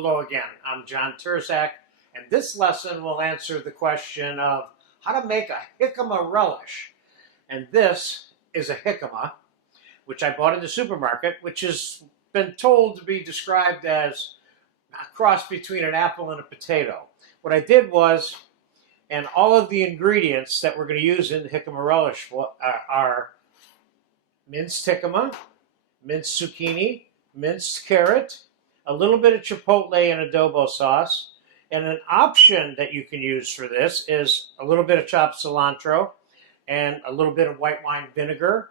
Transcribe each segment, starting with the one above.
Hello again, I'm John Turzak, and this lesson will answer the question of how to make a jicama relish. And this is a jicama, which I bought in the supermarket, which has been told to be described as a cross between an apple and a potato. What I did was, and all of the ingredients that we're going to use in the jicama relish are minced jicama, minced zucchini, minced carrot, a little bit of chipotle and adobo sauce, and an option that you can use for this is a little bit of chopped cilantro and a little bit of white wine vinegar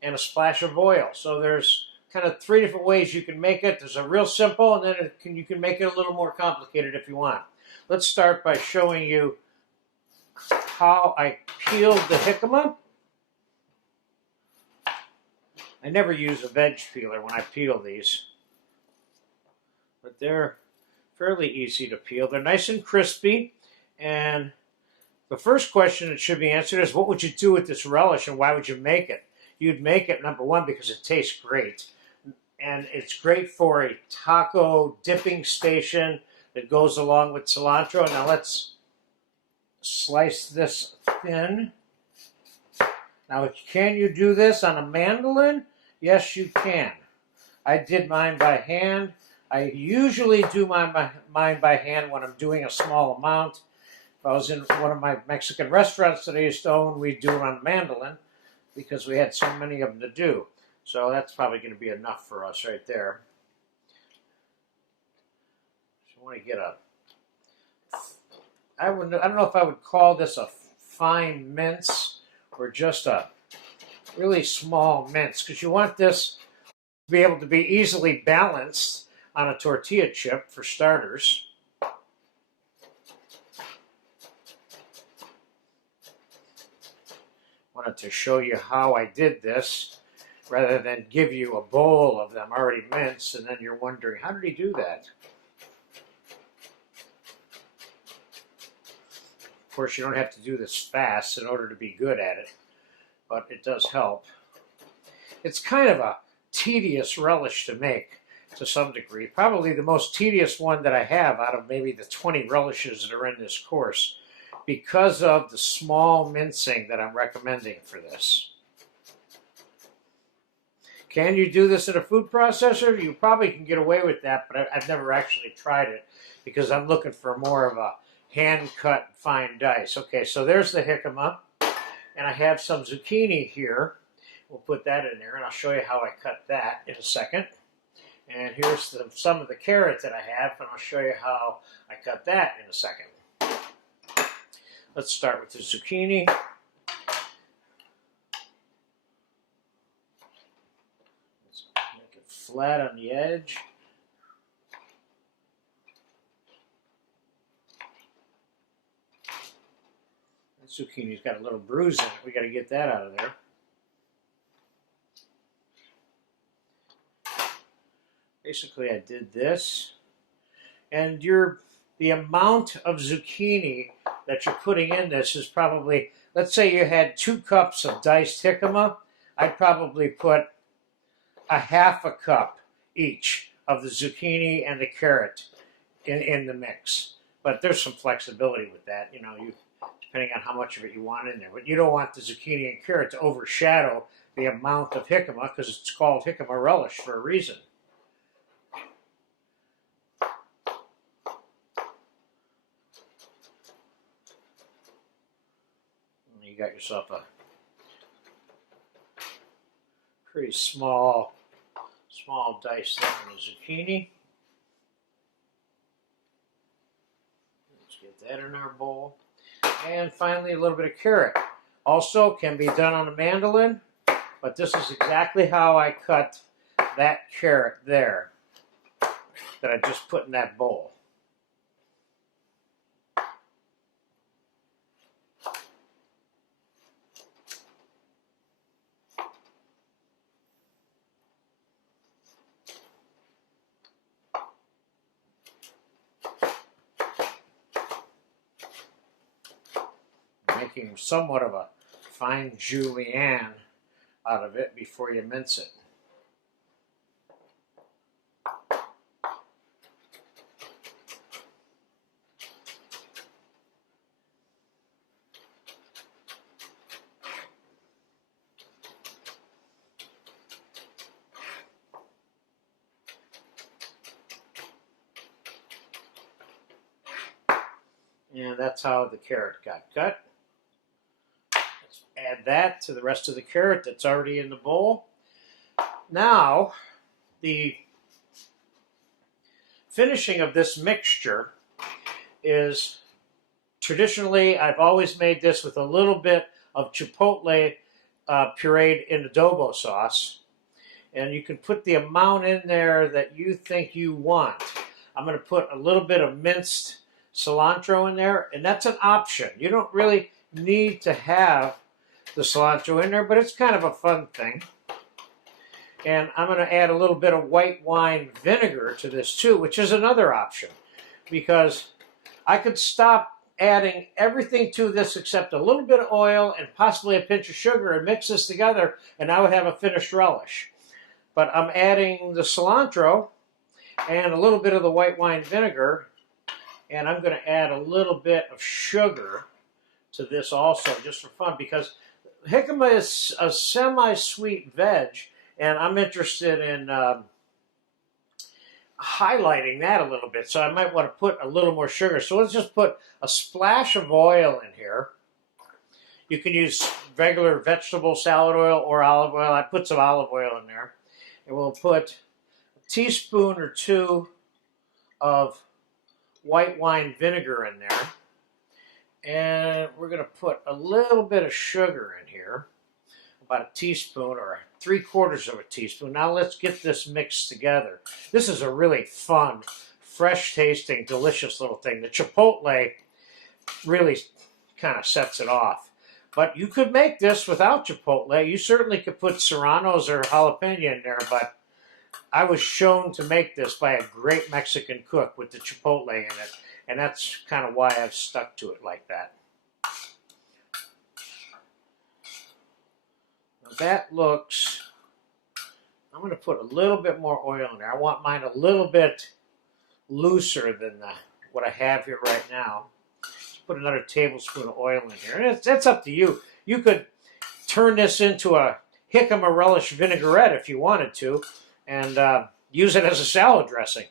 and a splash of oil. So there's kind of 3 different ways you can make it. There's a real simple, and then you can make it a little more complicated if you want. Let's start by showing you how I peeled the jicama. I never use a veg peeler when I peel these, but they're fairly easy to peel. They're nice and crispy, and the first question that should be answered is, what would you do with this relish and why would you make it? You'd make it, number one, because it tastes great, and it's great for a taco dipping station that goes along with cilantro. Now let's slice this thin. Now, can you do this on a mandolin? Yes, you can. I did mine by hand. I usually do mine by hand when I'm doing a small amount. If I was in one of my Mexican restaurants that I used to own, we'd do it on a mandolin because we had so many of them to do. So that's probably going to be enough for us right there. So I want to get I don't know if I would call this a fine mince or just a really small mince, because you want this to be able to be easily balanced on a tortilla chip for starters. Wanted to show you how I did this rather than give you a bowl of them already minced and then you're wondering, how did he do that? Of course, you don't have to do this fast in order to be good at it, but it does help. It's kind of a tedious relish to make to some degree. Probably the most tedious one that I have out of maybe the 20 relishes that are in this course, because of the small mincing that I'm recommending for this. Can you do this in a food processor? You probably can get away with that, but I've never actually tried it because I'm looking for more of a hand-cut fine dice. Okay, so there's the jicama, and I have some zucchini here. We'll put that in there, and I'll show you how I cut that in a second. And here's some of the carrot that I have, and I'll show you how I cut that in a second. Let's start with the zucchini. Let's make it flat on the edge. The zucchini's got a little bruise in it. We got to get that out of there. Basically, I did this, and the amount of zucchini that you're putting in this is probably, let's say you had 2 cups of diced jicama, I'd probably put a half a cup each of the zucchini and the carrot in the mix. But there's some flexibility with that, you know, depending on how much of it you want in there. But you don't want the zucchini and carrot to overshadow the amount of jicama, because it's called jicama relish for a reason. You got yourself a pretty small dice there on the zucchini. Let's get that in our bowl. And finally, a little bit of carrot. Also can be done on a mandolin, but this is exactly how I cut that carrot there that I just put in that bowl. Making somewhat of a fine julienne out of it before you mince it. And that's how the carrot got cut. Let's add that to the rest of the carrot that's already in the bowl. Now, the finishing of this mixture is, traditionally, I've always made this with a little bit of chipotle pureed in adobo sauce. And you can put the amount in there that you think you want. I'm going to put a little bit of minced cilantro in there, and that's an option. You don't really need to have the cilantro in there, but it's kind of a fun thing. And I'm going to add a little bit of white wine vinegar to this too, which is another option, because I could stop adding everything to this except a little bit of oil and possibly a pinch of sugar and mix this together, and I would have a finished relish. But I'm adding the cilantro and a little bit of the white wine vinegar, and I'm going to add a little bit of sugar to this also, just for fun, because jicama is a semi-sweet veg, and I'm interested in highlighting that a little bit, so I might want to put a little more sugar. So let's just put a splash of oil in here. You can use regular vegetable salad oil or olive oil. I put some olive oil in there. And we'll put a teaspoon or two of white wine vinegar in there. And we're going to put a little bit of sugar in here, about a teaspoon or 3/4 of a teaspoon. Now let's get this mixed together. This is a really fun, fresh tasting, delicious little thing. The chipotle really kind of sets it off. But you could make this without chipotle. You certainly could put serranos or jalapeno in there, but I was shown to make this by a great Mexican cook with the chipotle in it, and that's kind of why I've stuck to it like that. Now that looks, I'm going to put a little bit more oil in there. I want mine a little bit looser than what I have here right now. Put another tablespoon of oil in here. And that's up to you. You could turn this into a jicama relish vinaigrette if you wanted to, and use it as a salad dressing.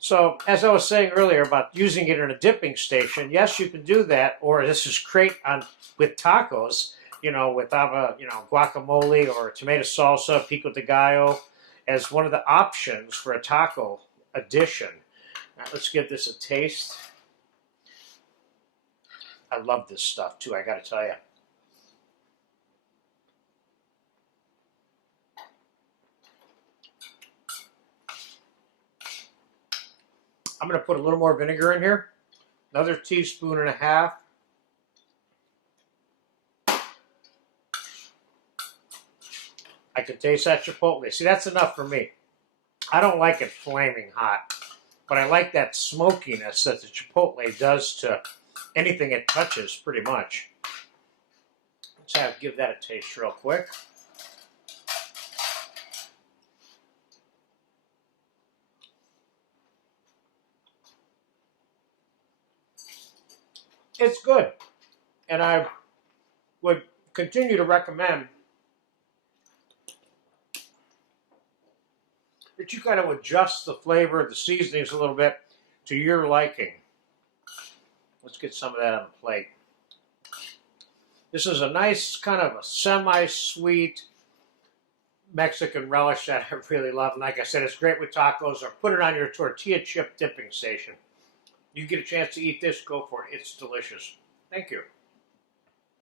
So, as I was saying earlier about using it in a dipping station, yes, you can do that. Or this is great with tacos, with guacamole or tomato salsa, pico de gallo, as one of the options for a taco addition. Now, let's give this a taste. I love this stuff too, I gotta tell you. I'm gonna put a little more vinegar in here, another 1.5 teaspoons. I can taste that chipotle. See, that's enough for me. I don't like it flaming hot, but I like that smokiness that the chipotle does to anything it touches, pretty much. Let's give that a taste real quick. It's good, and I would continue to recommend that you kind of adjust the flavor of the seasonings a little bit to your liking. Let's get some of that on the plate. This is a nice kind of a semi-sweet Mexican relish that I really love. And like I said, it's great with tacos, or put it on your tortilla chip dipping station. You get a chance to eat this, go for it. It's delicious. Thank you.